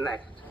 Next,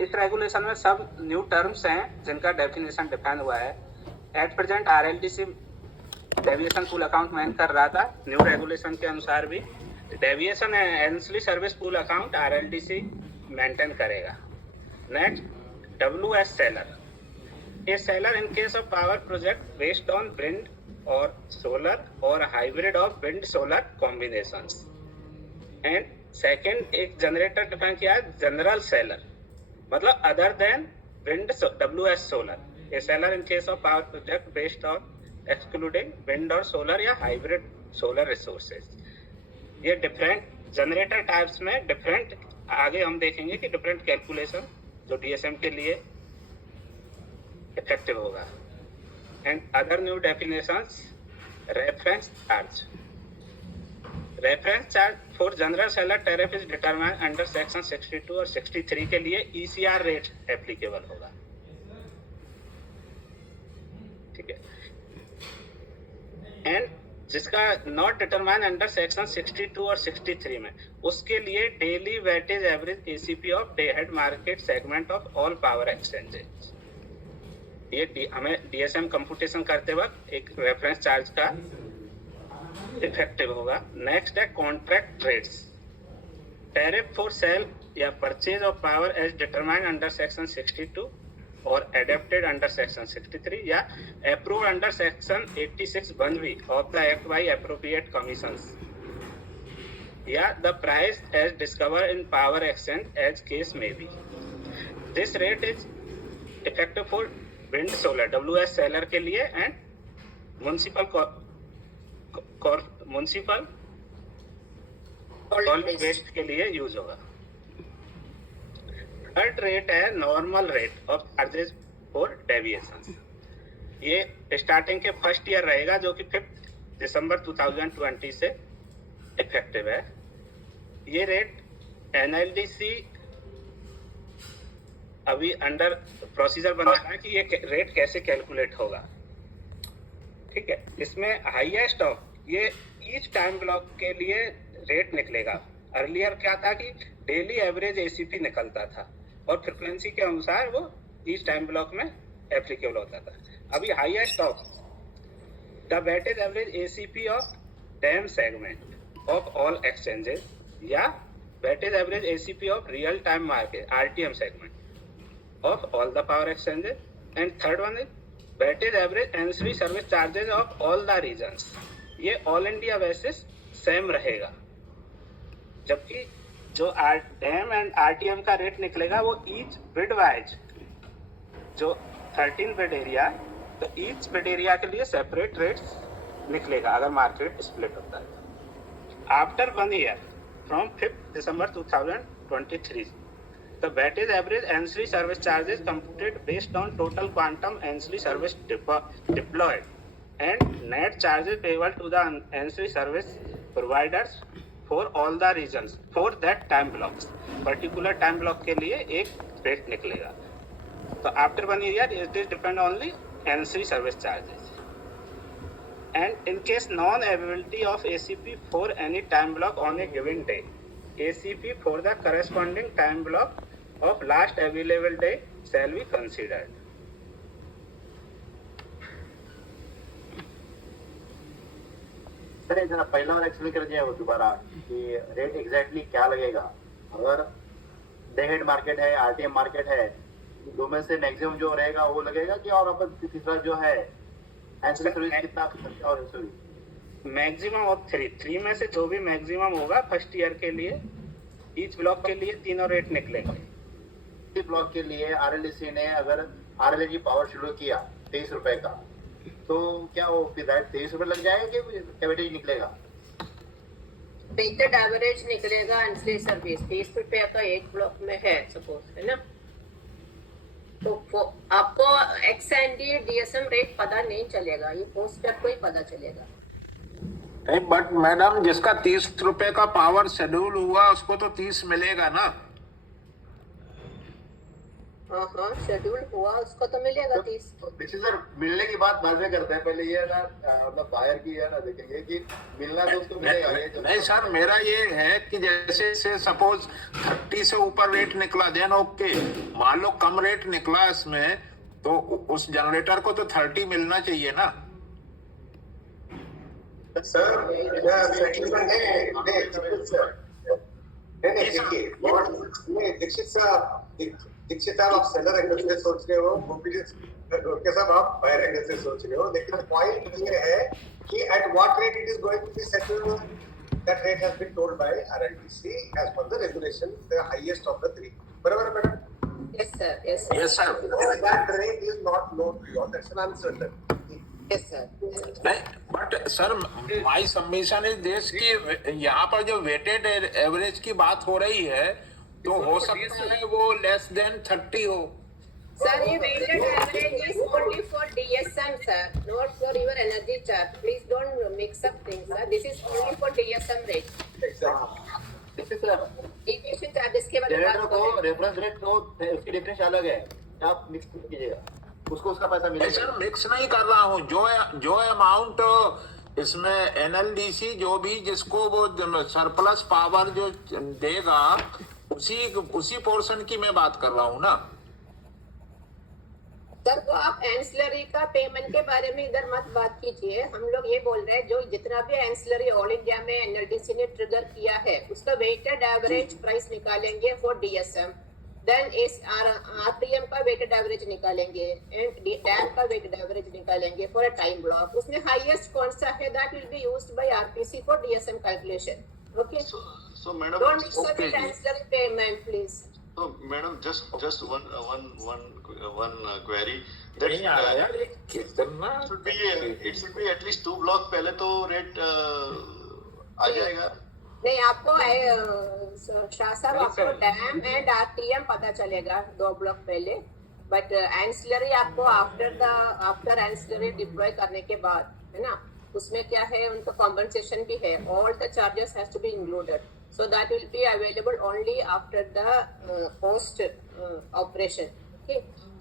इस regulation में सब न्यू टर्म्स हैं जिनका डेफिनेशन डिफाइन हुआ है। At present RLDC deviation pool account maintain कर रहा था, न्यू रेगुलेशन के अनुसार भी deviation ancillary service pool account RLDC maintain करेगा। Next, WS seller, a seller in case of power project based on wind और सोलर और hybrid of wind solar combinations. And second, एक जनरेटर डिफाइन किया है general seller, मतलब other than wind WS solar, a seller in case of power project based on excluding wind और solar या hybrid solar resources. ये different generator types में different, आगे हम देखेंगे कि डिफरेंट कैलकुलेशन जो DSM के लिए इफेक्टिव होगा। And other new definitions, reference charge, reference charge for general seller tariff is determined under section 62 और 63 के लिए ECR रेट एप्लीकेबल होगा। ठीक है, एंड जिसका नॉट डिटरमाइन अंडर सेक्शन 62 और 63 में, उसके लिए daily weightage average ACP of day ahead market segment of all power exchanges. ये हमें DSM कंप्यूटेशन करते वक्त एक रेफरेंस चार्ज का इफेक्टिव होगा। नेक्स्ट है contract rates, tariff for sale या purchase of power as determined under section 62 और adapted under section 63 या approved under section 86(1)(b) of the act by appropriate commissions या the price as discovered in power exchange as case may be. This rate is effective for wind solar WS seller के लिए and municipal solid waste के लिए use होगा। Third rate है normal rate of charges for deviation. ये starting के first year रहेगा जो कि 5 दिसंबर 2020 से इफेक्टिव है। ये रेट NLDC अभी अंडर प्रोसीजर बन रहा है कि ये रेट कैसे कैलकुलेट होगा। ठीक है, इसमें हाईएस्ट ऑफ ये ईच टाइम ब्लॉक के लिए रेट निकलेगा। अर्लियर क्या था कि डेली एवरेज ACP निकलता था और फ्रिक्वेंसी के अनुसार वो ईच टाइम ब्लॉक में एप्लीकेबल होता था। अभी highest of the weightage average ACP of DAM segment of all exchanges या weightage average ACP of real time market RTM segment of all the power exchanges. And third one is weightage average ancillary service charges of all the regions. ये all India basis same रहेगा, जबकि जो DAM and RTM का rate निकलेगा वो each bid wise, जो 13 bid area, तो each bid area के लिए सेपरेट रेट्स निकलेगा अगर मार्केट स्प्लिट होता है। After 1 year from 5 December 2023 the weightage average ancillary service charges computed based on total quantum ancillary service deployed and net charges payable to the ancillary service providers for all the regions for that time blocks. Particular time block के लिए एक rate निकलेगा। तो after 1 year it is depend only ancillary service charges. And in case non availability of ACP for any time block on A given day, ACP for the corresponding time block of last available day shall be considered. जरा पहला वाला explain कर दिया वो दोबारा कि rate exactly क्या लगेगा। अगर डे हेड मार्केट है RTM मार्केट है, दो में से मैक्सिमम जो रहेगा वो लगेगा कि और अपन तीसरा जो है एंसिलरी सर्विस कितना और मैक्सिमम ऑफ 3 में से जो भी मैक्सिमम होगा फर्स्ट ईयर के लिए ईच ब्लॉक के लिए तीनों रेट निकलेंगे। इस ब्लॉक के लिए RLDC ने अगर RLG पावर शुरू किया 23 रुपए का, तो क्या वो फिर डायरेक्ट 23 रुपए लग जाएगा कि एवरेज निकलेगा? वेटेड एवरेज निकलेगा एंसिलरी सर्विस 30 रुपया का एक ब्लॉक में है सपोज, है ना। तो आपको XND DSM रेट पता नहीं चलेगा, ये पोस्ट स्टेप को ही पता चलेगा। बट मैडम जिसका 30 रुपए का पावर शेड्यूल हुआ उसको तो 30 मिलेगा ना। हाँ शेड्यूल हुआ उसको तो मिलेगा 30। देखिए सर, मिलने की बात बाद में करते हैं, पहले ये है ना मतलब बाहर की है ना देखेंगे कि मिलना तो उसको मिलेगा। ये जो नहीं सर, मेरा ये है कि जैसे से सपोज 30 से ऊपर रेट निकला देन ओके, मान लो कम रेट निकला इसमें, तो उस जनरेटर को तो 30 मिलना चाहिए ना। सर दीक्षित साहब आप सेलर एंगल से सोच रहे हो, गोपी साहब आप बायर एंगल से सोच रहे हो, लेकिन पॉइंट ये है कि at what rate it is going to be settled, that rate has been told by RLDC as per the regulation, the highest of the 3। बराबर madam? Yes sir, yes sir. Yes sir. That rate is not known to you, that's an uncertain. Yes sir. नहीं but sir, my submission is this कि यहाँ पर जो weighted average की बात हो रही है, तो हो सकता है वो लेस देन 30 हो। Sir, ये weighted average is only for DSM, sir, not for your energy chart. Please don't mix up things, sir. This is only for DSM rate. देखिए सर, Deviation charges के बारे में बात जनरेटर कर रहे को हैं। रेफरेंस रेट को उसकी डिफरेंस अलग है, आप मिक्स कीजिएगा, उसको उसका पैसा नहीं मिलेगा। सर, मिक्स नहीं कर रहा हूँ। जो अमाउंट इसमें NLDC जो भी जिसको वो सरप्लस पावर जो देगा, उसी पोर्शन की मैं बात कर रहा हूँ ना। सर तो आप एंसिलरी का पेमेंट के बारे में इधर मत बात कीजिए। हम लोग ये बोल रहे हैं जो जितना भी एंसिलरी ऑल इंडिया में NLDC ने ट्रिगर किया है उसका वेटेड एवरेज प्राइस निकालेंगे फॉर DSM, देन इस RTM का वेटेड एवरेज निकालेंगे एंड डैम का वेटेड एवरेज निकालेंगे फॉर अ टाइम ब्लॉक। उसमें हाईएस्ट कौन सा है that will be used by RPC for DSM calculation. Okay, So madam, don't mix up with ancillary payment please. so madam, just one query. That नहीं आ रहा यार, ये कितना it should be at least 2 block पहले तो rate आ जाएगा। नहीं, आपको शाह साहब आपको डैम एंड RTM पता चलेगा 2 ब्लॉक पहले, बट एंसिलरी आपको आफ्टर एंसिलरी डिप्लॉय करने के बाद, है ना, उसमें क्या है उनका कॉम्पनसेशन भी है। All the charges has to be included, so that will be available only after the post operation. Okay,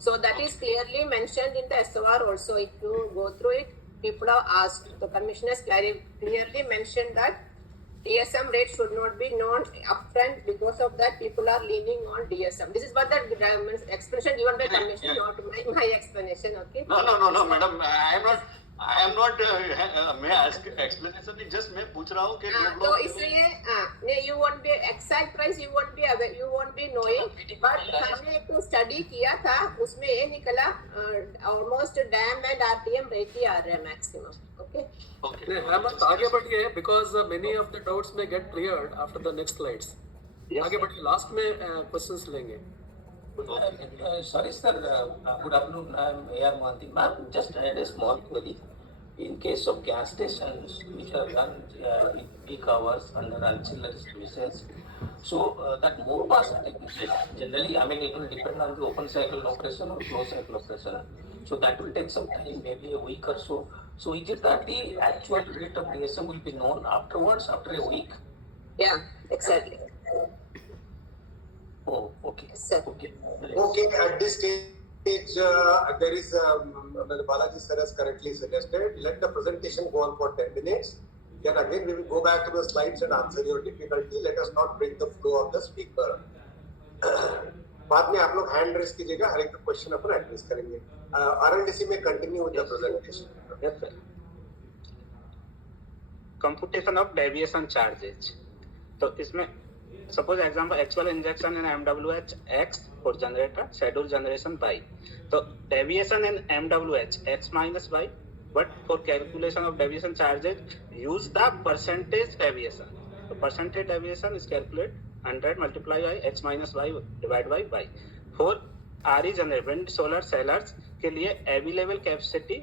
so that is clearly mentioned in the SOR also. If you go through it, people have asked, the commissioners clearly mentioned that DSM rate should not be known upfront. Because of that, people are leaning on DSM. This is what the explanation given by commission, not my explanation. Okay. No, madam, I am not मैं explanation नहीं, just मैं पूछ रहा हूँ कि तो इसलिए नहीं, you won't be exact price, you won't be knowing, but हमने एक स्टडी किया था उसमें ये निकला almost DAM and RTM rate ही आ रहा है मैक्सिमम। ओके, हेमंत आगे बढ़िए, because many of the doubts may get cleared after the next slides. आगे बढ़िए, लास्ट में क्वेश्चंस लेंगे। Sorry sir, good afternoon. I am A.R. Mohanty. Ma'am, just had a small query. In case of gas stations which are run in peak hours under ancillary services, so that MOPA certificate generally, I mean, it will depend on the open cycle operation or closed cycle operation. So that will take some time, maybe a week or so. So is it that the actual rate of DSM will be known afterwards, after a week? yeah, exactly. Oh, okay. Yes, sir. Okay. Okay, at this stage, there is Balaji sir has correctly suggested, let the presentation go on for 10 minutes. Then again we will go back to the slides and answer your difficulty. Let us not break the flow of the speaker. बाद में आप लोग hand raise कीजिएगा, हर एक question अपन address करेंगे। RLDC में continue with the presentation. Yes, sir. Computation of deviation charges. तो इसमें suppose example actual injection in MWH X for generator, schedule generation Y. तो deviation in MWH X minus Y, but for calculation of deviation charges use the percentage deviation. So percentage deviation is calculated 100 multiplied by X minus Y divided by Y. For RE generator, wind solar sellers के लिए available capacity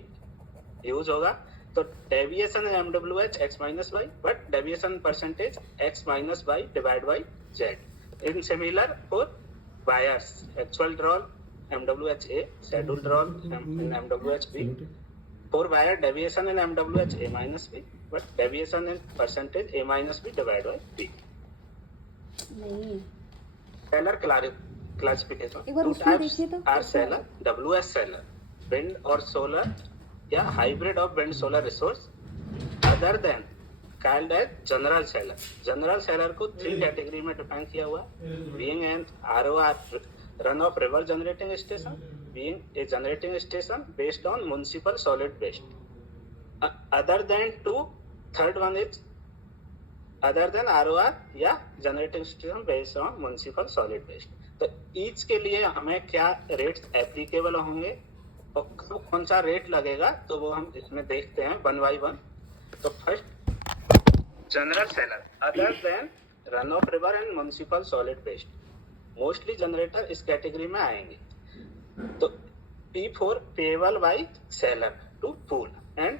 use होगा, तो deviation MWH X minus Y, but deviation percentage X minus Y divided by Z. In similar for wires, actual draw MWH A, scheduled draw in MWH B. For wire deviation in MWH A minus B, but deviation in percentage A minus B divided by B. Seller classification, एक बार टू उसमें types देखिए तो R seller, WS seller, wind और solar या hybrid of wind solar resource other than called as general seller. General seller को 3 category में डिफाइन किया हुआ है, being an ROR run of river generating station, being a generating station based on municipal solid waste. Other than two, third one is other than ROR या generating station based on municipal solid waste. तो each के लिए हमें क्या rates applicable होंगे और कौन सा रेट लगेगा, तो वो हम इसमें देखते हैं 1 by 1। तो first general seller, other than run of river and municipal solid waste, mostly generator इस कैटेगरी में आएंगे। तो P for payable by seller to pool and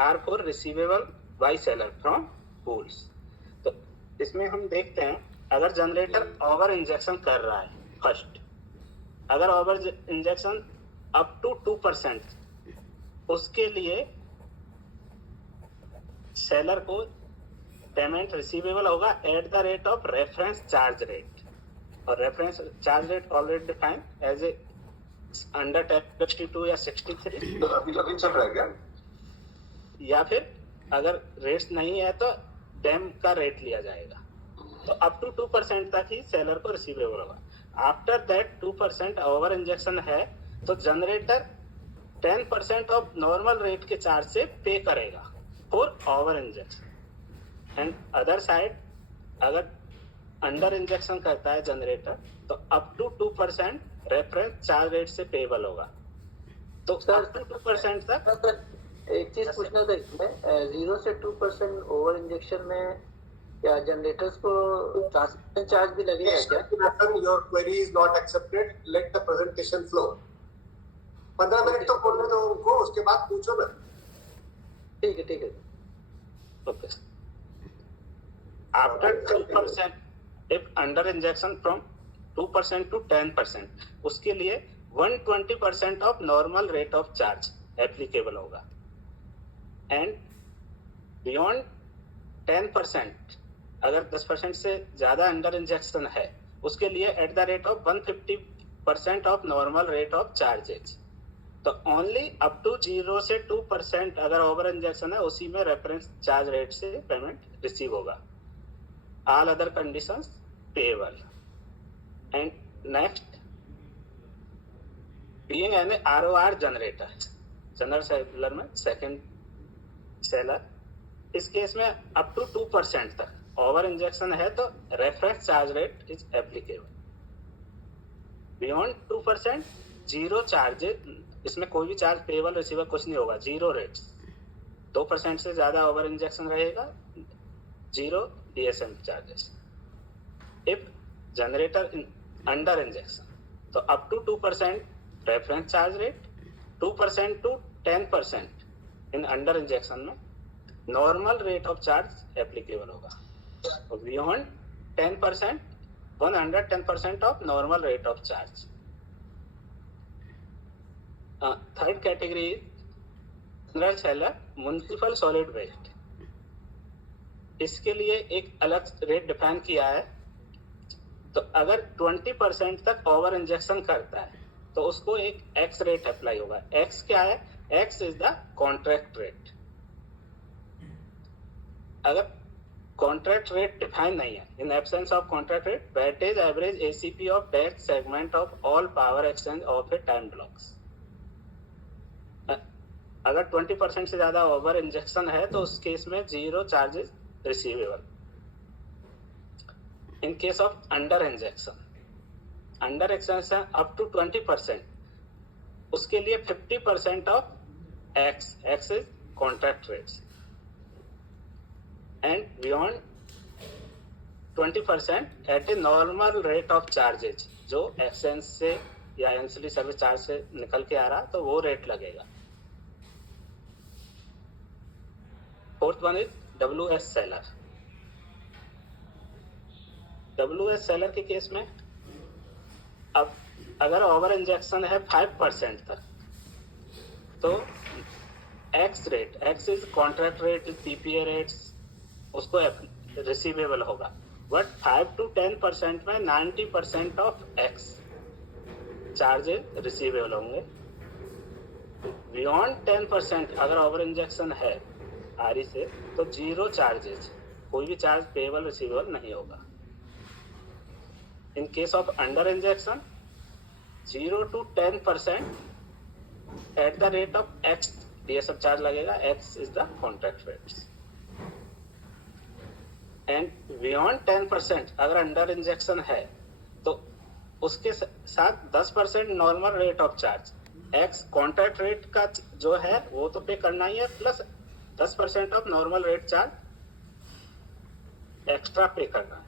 R for receivable by seller from pools. तो इसमें हम देखते हैं अगर जनरेटर ओवर इंजेक्शन कर रहा है, फर्स्ट अगर ओवर इंजेक्शन अप टू 2%, उसके लिए सेलर को पेमेंट रिसीवेबल होगा at the rate of reference charge rate, और reference charge rate already define as a under 62 या 63, तो अभी चल रहा है क्या? या फिर अगर रेट्स नहीं है तो डैम का रेट लिया जाएगा। तो अप टू 2% तक ही सेलर को रिसीवेबल होगा। आफ्टर दैट 2% ओवर इंजेक्शन है तो जनरेटर 10% ऑफ नॉर्मल रेट के चार्ज से पे करेगा for over injection. And other side अगर अंडर इंजेक्शन करता है जनरेटर तो up to 2% reference charge rate से पेबल होगा। तो अप टू 2% तक एक चीज पूछना था इसमें, 0 से 2% ओवर इंजेक्शन में क्या जनरेटर्स को ट्रांसमिशन चार्ज भी लगेगा क्या? Your query is not accepted. Let the presentation flow. 15 minute तो बोलने दो उनको, उसके बाद पूछो ना। ठीक है, ठीक है। Okay. After 2%, if under injection from 2% to 10%, उसके लिए 120% of normal rate of charge applicable होगा। And beyond 10%, अगर 10% से ज्यादा अंडर इंजेक्शन है उसके लिए eight the rate of 150% of normal rate of charges. तो ओनली अप टू 0 से 2% अगर ओवर इंजेक्शन है उसी में रेफरेंस चार्ज रेट से पेमेंट रिसीव होगा। All other conditions payable. And next, being an ROR generator, general seller में second seller, इस केस में अप टू 2% तक ओवर इंजेक्शन है तो reference charge rate is applicable. Beyond 2% zero charges, इसमें कोई भी चार्ज पेएबल रिसीवेबल कुछ नहीं होगा, जीरो रेट्स। 2% से ज्यादा ओवर इंजेक्शन रहेगा, जीरो DSM चार्जेस। इफ जनरेटर अंडर इंजेक्शन तो up to 2% reference charge rate, 2% to 10% in under injection में normal rate of charge applicable होगा। Beyond 10%, 110% of normal rate of charge. Third category general seller municipal solid waste. इसके लिए एक अलग rate define किया है। तो अगर 20% तक ओवर इंजेक्शन करता है तो उसको एक एक्स रेट अप्लाई होगा। एक्स क्या है? X is the contract rate. अगर कॉन्ट्रैक्ट रेट डिफाइन नहीं है, in absence of contract rate, weightage average ACP of that segment of all power exchange of A time blocks. अगर 20% से ज्यादा over injection है तो उस केस में zero charges receivable. In case of under injection, under extension up to 20%, उसके लिए 50% of x, x is contract rates. And beyond 20% at a normal rate of charges, जो एक्सचेंज से या एंसिलरी सर्विस चार्ज से निकल के आ रहा तो वो रेट लगेगा। Fourth one is WS seller. WS seller के केस में अब अगर ओवर इंजेक्शन है 5% तक तो x rate, x is contract rate, PPA rates, उसको रिसीवेबल होगा। बट 5 to 10% में 90% ऑफ एक्स चार्जेस रिसीवेबल होंगे। बियॉन्ड 10% अगर ओवर इंजेक्शन है आरई से तो 0 चार्जेस, कोई भी चार्ज पेएबल रिसीवेबल नहीं होगा। इन case of under injection 0 to 10% eight the rate of X DSF charge लगेगा। X is the contract rates. And beyond 10% अगर अंडर इंजेक्शन है तो उसके साथ 10% normal rate of charge, X contract rate का जो है वो तो पे करना ही है, plus 10% of normal rate charge extra पे करना है।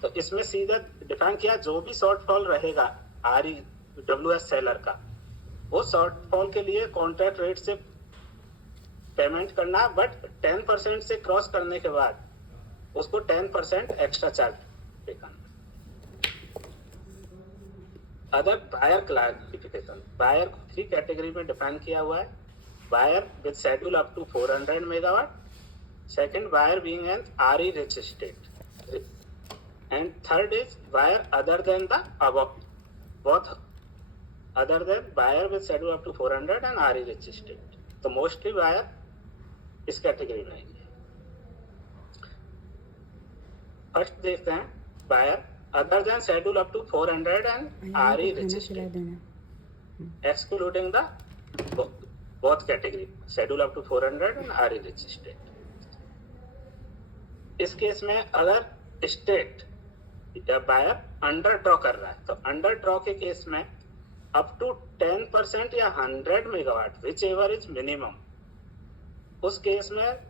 तो इसमें सीधा डिफाइन किया जो भी शॉर्टफॉल रहेगा REWS सेलर का, वो शॉर्टफॉल के लिए कॉन्ट्रैक्ट रेट से पेमेंट करना, बट 10% से क्रॉस करने के बाद उसको 10% एक्स्ट्रा चार्ज पे करना। अदर बायर क्लासिफिकेशन, बायर को 3 कैटेगरी में डिफाइन किया हुआ है। Buyer with schedule up to 400 megawatt, second buyer being an RE rich state, and third is buyer other than the above, both other than buyer with schedule up to 400 and RE rich state. तो mostly buyer इस category में आएंगे। First देखते हैं buyer other than schedule up to 400 and RE rich state, excluding the both category schedule up to 400 and RE rich state. इस case में अगर state या बायर अंडर ड्रॉ कर रहा है तो अंडर ड्रॉ के केस में अप टू 10% या 100 megawatt which ever is minimum, उस केस में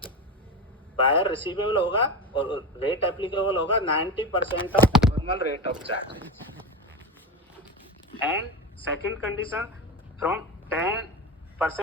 बायर रिसीवेबल होगा और रेट एप्लीकेबल होगा 90% of normal rate of charge. And second condition from 10